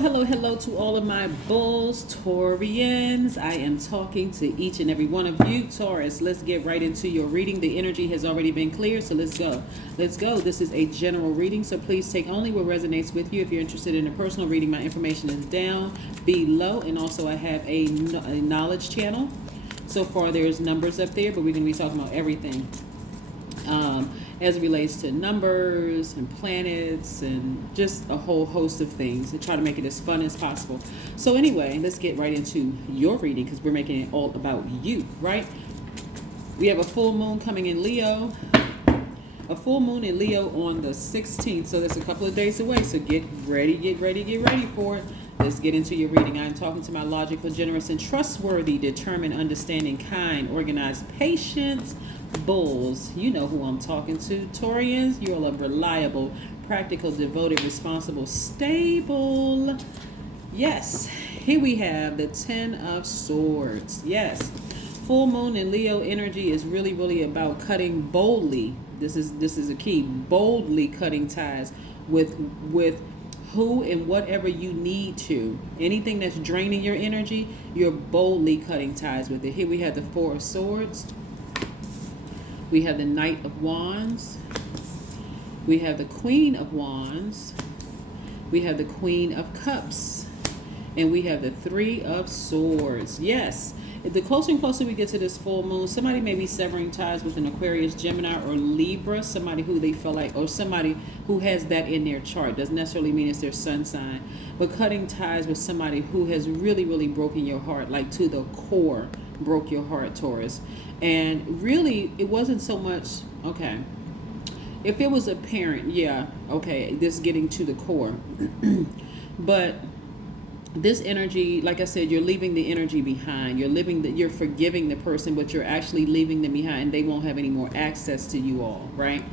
Hello to all of my bulls, Taurians. I am talking to each and every one of you, Taurus. Let's get right into your reading. The energy has already been cleared, so let's go. This is a general reading, so please take only what resonates with you. If you're interested in a personal reading, my information is down below, and also I have a knowledge channel. So far, there's numbers up there, but we're going to be talking about everything. As it relates to numbers and planets and just a whole host of things, and try to make it as fun as possible. So anyway, let's get right into your reading because we're making it all about you, right? We have a full moon coming in Leo. A full moon in Leo on the 16th, so that's a couple of days away. So get ready for it. Let's get into your reading. I'm talking to my logical, generous, and trustworthy, determined, understanding, kind, organized, patient bulls. You know who I'm talking to. Taurians, you're all reliable, practical, devoted, responsible, stable. Yes, here we have the 10 of Swords. Yes, full moon in Leo energy is really about cutting boldly. This is a key. Boldly cutting ties with who and whatever you need to. Anything that's draining your energy, you're boldly cutting ties with it. Here we have the 4 of Swords. We have the Knight of Wands. We have the Queen of Wands. We have the Queen of Cups. And we have the 3 of Swords. Yes. The closer and closer we get to this full moon, somebody may be severing ties with an Aquarius, Gemini, or Libra, somebody who they feel like, or somebody who has that in their chart. Doesn't necessarily mean it's their sun sign, but cutting ties with somebody who has really broken your heart, like to the core, broke your heart, Taurus. And really, it wasn't so much, okay, if it was a parent, yeah, okay, this getting to the core, but this energy, like I said, you're leaving the energy behind. You're forgiving the person, but you're actually leaving them behind. They won't have any more access to you all, right?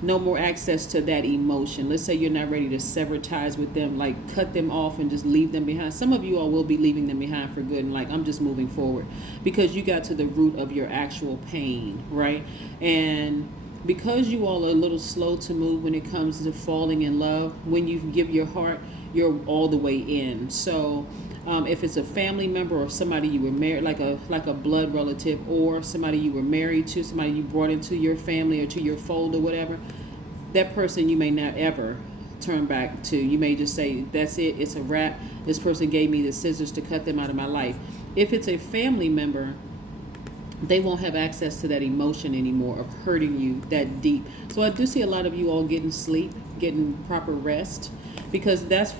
No more access to that emotion. Let's say you're not ready to sever ties with them, like cut them off and just leave them behind. Some of you all will be leaving them behind for good and like, I'm just moving forward because you got to the root of your actual pain, right? And because you all are a little slow to move when it comes to falling in love, when you give your heart, you're all the way in. So if it's a family member or somebody you were married, like a blood relative, or somebody you were married to, somebody you brought into your family or to your fold or whatever, that person you may not ever turn back to. You may just say, that's it, it's a wrap. This person gave me the scissors to cut them out of my life. If it's a family member, they won't have access to that emotion anymore of hurting you that deep. So I do see a lot of you all getting sleep, getting proper rest, because that's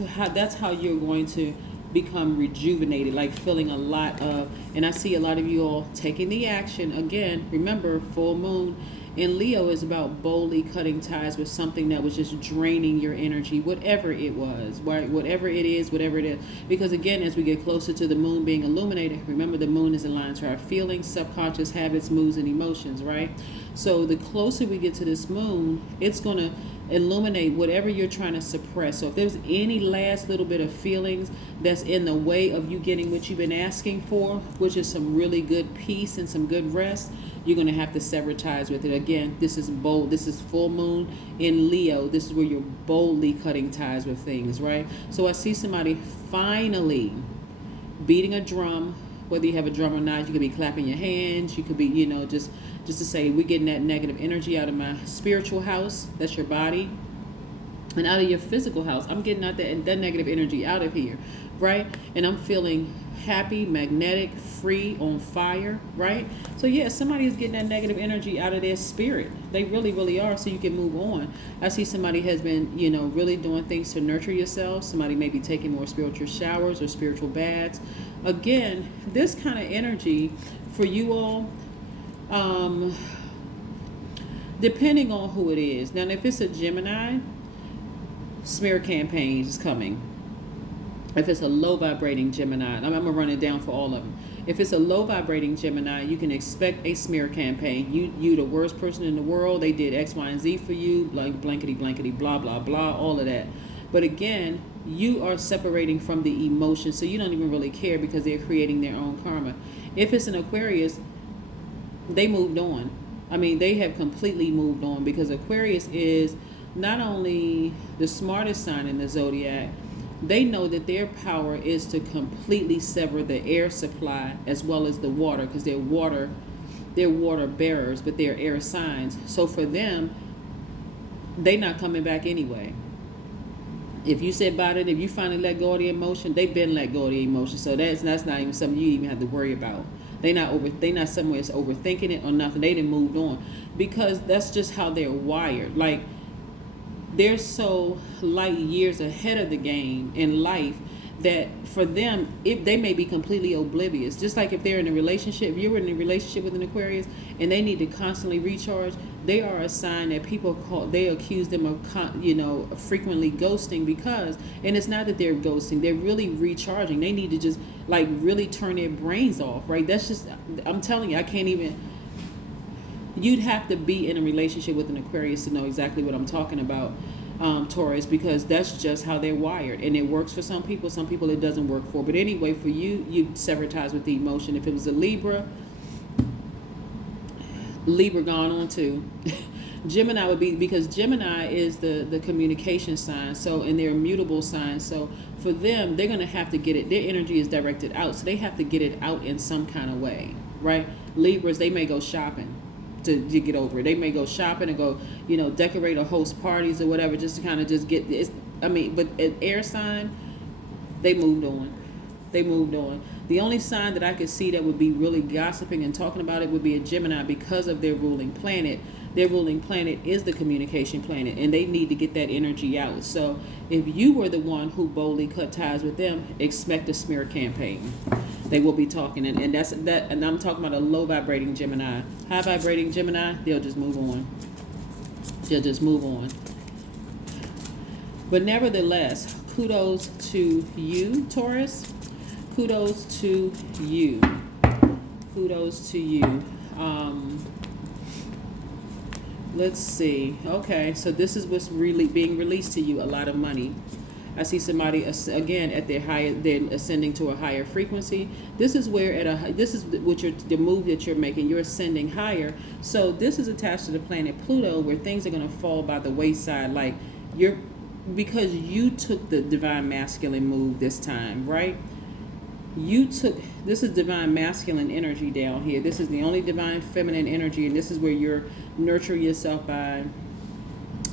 how you're going to become rejuvenated, like feeling a lot of, and I see a lot of you all taking the action. Again, remember, full moon in Leo is about boldly cutting ties with something that was just draining your energy, whatever it was, right? Whatever it is. Because again, as we get closer to the moon being illuminated, remember the moon is aligned to our feelings, subconscious habits, moods, and emotions, right? So the closer we get to this moon, it's going to illuminate whatever you're trying to suppress. So if there's any last little bit of feelings that's in the way of you getting what you've been asking for, which is some really good peace and some good rest, you're going to have to sever ties with it. Again, this is bold. This is full moon in Leo. This is where you're boldly cutting ties with things, right? So I see somebody finally beating a drum. Whether you have a drum or not, you could be clapping your hands. You could be, just to say, we're getting that negative energy out of my spiritual house. That's your body. And out of your physical house. I'm getting out that negative energy out of here, right? And I'm feeling happy, magnetic, free, on fire, right? So yeah, somebody is getting that negative energy out of their spirit. They really are, so you can move on. I see somebody has been, really doing things to nurture yourself. Somebody may be taking more spiritual showers or spiritual baths. Again, this kind of energy for you all, depending on who it is. Now, if it's a Gemini, smear campaigns is coming. If it's a low vibrating Gemini, I'm going to run it down for all of them. If it's a low vibrating Gemini, you can expect a smear campaign. You the worst person in the world. They did X, Y, and Z for you. Blankety, blah, blah, blah, all of that. But again, you are separating from the emotion, so you don't even really care because they're creating their own karma. If it's an Aquarius, they moved on. I mean, they have completely moved on because Aquarius is not only the smartest sign in the zodiac, They know that their power is to completely sever the air supply as well as the water, because they're water bearers, but they're air signs. So for them, they not coming back anyway. If you said about it, if you finally let go of the emotion, they've been let go of the emotion. So that's not even something you even have to worry about. They not somewhere that's overthinking it or nothing. They didn't moved on, because that's just how they're wired. Like, they're so light years ahead of the game in life that for them, if they may be completely oblivious. Just like if they're in a relationship, if you're in a relationship with an Aquarius and they need to constantly recharge, they are a sign that they accuse them of frequently ghosting, because, and it's not that they're ghosting, they're really recharging. They need to just like really turn their brains off, right? That's just, I'm telling you, I can't even, you'd have to be in a relationship with an Aquarius to know exactly what I'm talking about, Taurus, because that's just how they're wired, and it works for some people it doesn't work for. But anyway, for you sever ties with the emotion. If it was a Libra gone on too. Gemini would be, because Gemini is the communication sign, so, and they're immutable signs. So for them, they're going to have to get it, their energy is directed out, so they have to get it out in some kind of way, right? Libras, they may go shopping to get over it. They may go shopping and go, decorate or host parties or whatever, just to kind of just get this. But an air sign, they moved on. The only sign that I could see that would be really gossiping and talking about it would be a Gemini, because of their ruling planet. Their ruling planet is the communication planet, and they need to get that energy out. So if you were the one who boldly cut ties with them, expect a smear campaign. They will be talking, and that's that. And I'm talking about a low vibrating Gemini. High vibrating Gemini, they'll just move on. But nevertheless, kudos to you, Taurus. Kudos to you. Let's see. Okay, so this is what's really being released to you: a lot of money. I see somebody again at they're ascending to a higher frequency. This is where the move that you're making. You're ascending higher. So this is attached to the planet Pluto, where things are going to fall by the wayside. Like because you took the divine masculine move this time, right? This is divine masculine energy down here. This is the only divine feminine energy, and this is where you're nurturing yourself by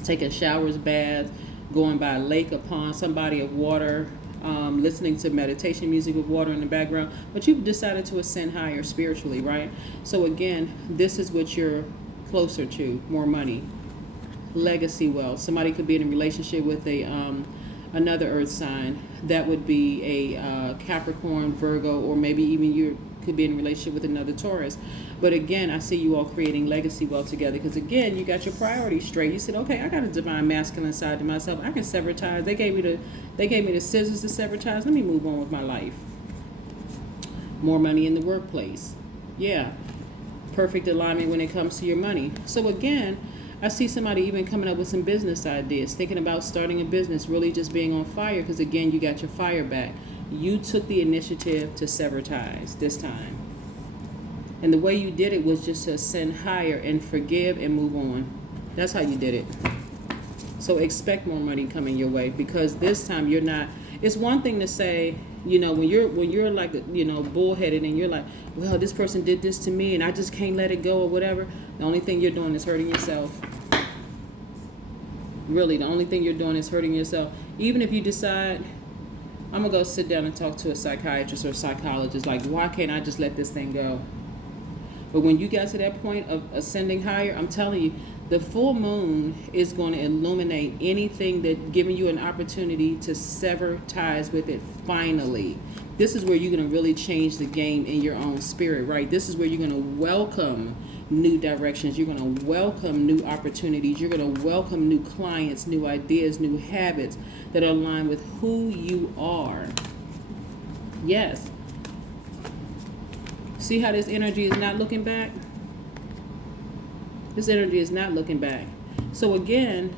taking showers, baths, going by a lake, a pond, some body of water, listening to meditation music with water in the background. But you've decided to ascend higher spiritually, right? So again, this is what you're closer to: more money, legacy wealth. Somebody could be in a relationship with another earth sign. That would be a Capricorn, Virgo, or maybe even you could be in a relationship with another Taurus. But again, I see you all creating legacy wealth together, because again, you got your priorities straight. You said, okay, I got a divine masculine side to myself. I can sever ties. They gave me the scissors to sever ties. Let me move on with my life. More money in the workplace. Yeah. Perfect alignment when it comes to your money. So again, I see somebody even coming up with some business ideas, thinking about starting a business, really just being on fire, because again, you got your fire back. You took the initiative to sever ties this time. And the way you did it was just to ascend higher and forgive and move on. That's how you did it. So expect more money coming your way, because this time you're not, it's one thing to say, when you're like, bullheaded and you're like, well, this person did this to me and I just can't let it go or whatever. The only thing you're doing is hurting yourself. Really, the only thing you're doing is hurting yourself. Even if you decide, I'm going to go sit down and talk to a psychiatrist or psychologist, like, why can't I just let this thing go? But when you get to that point of ascending higher, I'm telling you, the full moon is going to illuminate anything that giving you an opportunity to sever ties with it finally. This is where you're going to really change the game in your own spirit, right? This is where you're going to welcome new directions. You're going to welcome new opportunities. You're going to welcome new clients, new ideas, new habits that are aligned with who you are. Yes. See how this energy is not looking back? This energy is not looking back. So again,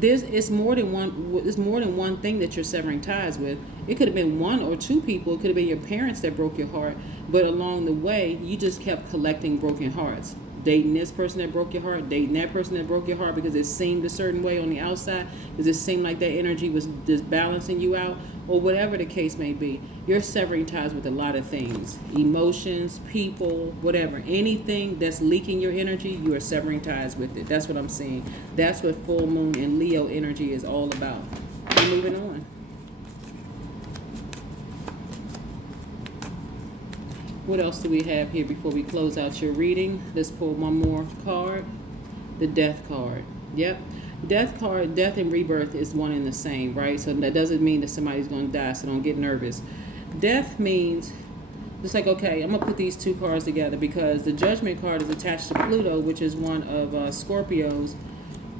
it's more than one thing that you're severing ties with. It could have been one or two people. It could have been your parents that broke your heart. But along the way, you just kept collecting broken hearts. dating this person that broke your heart, dating that person that broke your heart because it seemed a certain way on the outside, because it seemed like that energy was just balancing you out, or whatever the case may be. You're severing ties with a lot of things, emotions, people, whatever. Anything that's leaking your energy, you are severing ties with it. That's what I'm seeing. That's what full moon and Leo energy is all about. We're moving on. What else do we have here before we close out your reading? Let's pull one more card. The Death card. Yep. Death card, death and rebirth is one and the same, right? So that doesn't mean that somebody's going to die, so don't get nervous. Death means, it's like, okay, I'm going to put these two cards together because the Judgment card is attached to Pluto, which is one of Scorpio's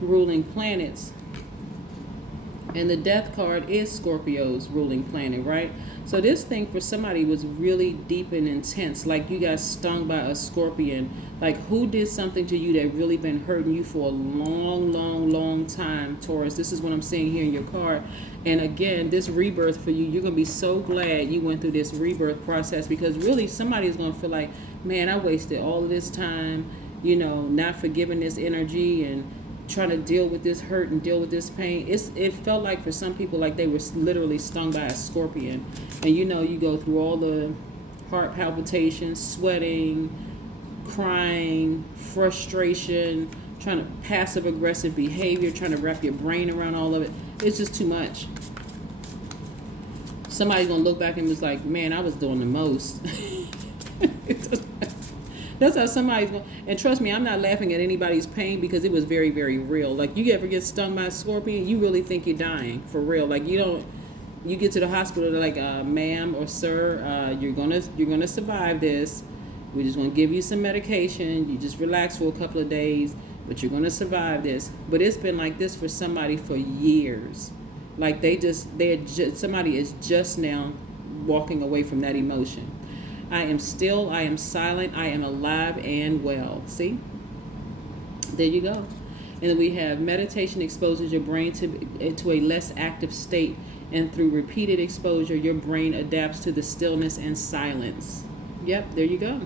ruling planets. And the Death card is Scorpio's ruling planet, right? So this thing for somebody was really deep and intense. Like you got stung by a scorpion. Like who did something to you that really been hurting you for a long time, Taurus? This is what I'm seeing here in your card. And again, this rebirth for you, you're going to be so glad you went through this rebirth process, because really somebody's going to feel like, man, I wasted all of this time, you know, not forgiving this energy and trying to deal with this hurt and deal with this pain. It felt like for some people like they were literally stung by a scorpion. And you know, you go through all the heart palpitations, sweating, crying, frustration, trying to passive aggressive behavior, trying to wrap your brain around all of it. It's just too much. Somebody's gonna look back and was like, man, I was doing the most. That's how somebody's going. And trust me, I'm not laughing at anybody's pain, because it was very, very real. Like, you ever get stung by a scorpion, you really think you're dying for real. Like, you get to the hospital, they're like, ma'am or sir, you're gonna survive this. We're just gonna give you some medication. You just relax for a couple of days, but you're gonna survive this. But it's been like this for somebody for years. Like somebody is just now walking away from that emotion. I am still, I am silent, I am alive and well. See? There you go. And then we have meditation exposes your brain to a less active state. And through repeated exposure, your brain adapts to the stillness and silence. Yep, there you go.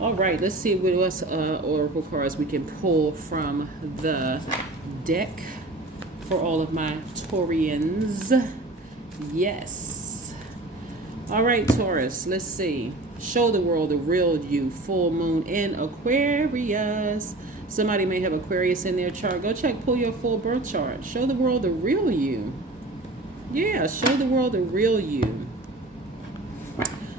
All right, let's see what else oracle cards we can pull from the deck for all of my Taurians. Yes. All right, Taurus, let's see. Show the world the real you. Full moon in Aquarius. Somebody may have Aquarius in their chart. Go check, pull your full birth chart. Show the world the real you. Yeah, show the world the real you.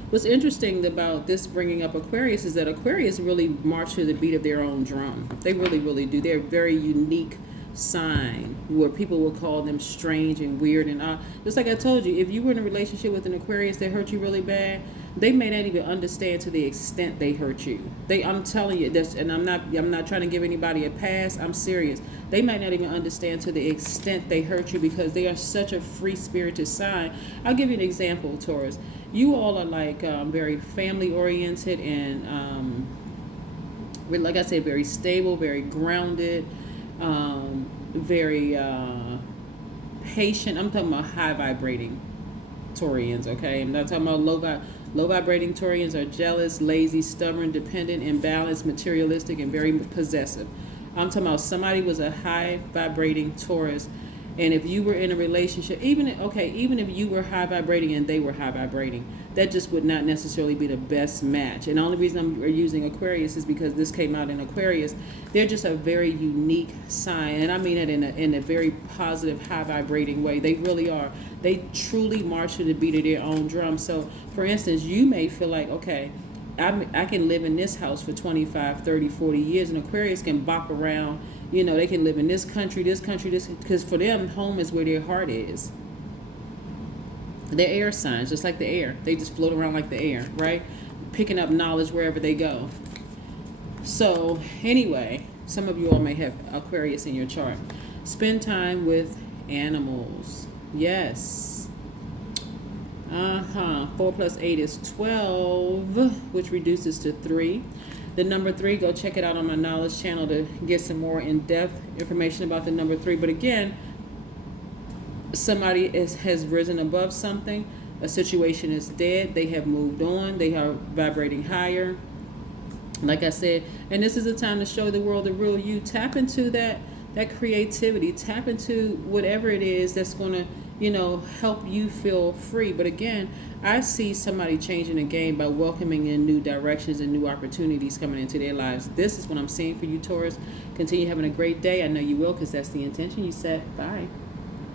What's interesting about this bringing up Aquarius is that Aquarius really march to the beat of their own drum. They really, really do. They're very unique sign where people will call them strange and weird and odd. Just like I told you, if you were in a relationship with an Aquarius that hurt you really bad, they may not even understand to the extent they hurt you. I'm telling you this, and I'm not trying to give anybody a pass. I'm serious. They might not even understand to the extent they hurt you, because they are such a free-spirited sign. I'll give you an example, Taurus. You all are like very family-oriented and like I said, very stable, very grounded. Very patient. I'm talking about high vibrating Taurians, okay? I'm not talking about low vibrating Taurians are jealous, lazy, stubborn, dependent, imbalanced, materialistic, and very possessive. I'm talking about somebody was a high vibrating Taurus, and if you were in a relationship, even if you were high vibrating and they were high vibrating, that just would not necessarily be the best match. And the only reason I'm using Aquarius is because this came out in Aquarius. They're just a very unique sign, and I mean it in a very positive, high vibrating way. They really are. They truly march to the beat of their own drum. So, for instance, you may feel like, okay, I can live in this house for 25, 30, 40 years, and Aquarius can bop around. You know, they can live in this country, because for them, home is where their heart is. They're air signs, just like the air. They just float around like the air, right? Picking up knowledge wherever they go. So, anyway, some of you all may have Aquarius in your chart. Spend time with animals. Yes. 4 plus 8 is 12, which reduces to 3. The number 3, go check it out on my knowledge channel to get some more in-depth information about the number 3. But again, somebody has risen above something. A situation is dead. They have moved on. They are vibrating higher. Like I said, and this is a time to show the world the real you. Tap into that creativity. Tap into whatever it is that's going to, help you feel free. But again, I see somebody changing the game by welcoming in new directions and new opportunities coming into their lives. This is what I'm seeing for you, Taurus. Continue having a great day. I know you will, because that's the intention you set. Bye.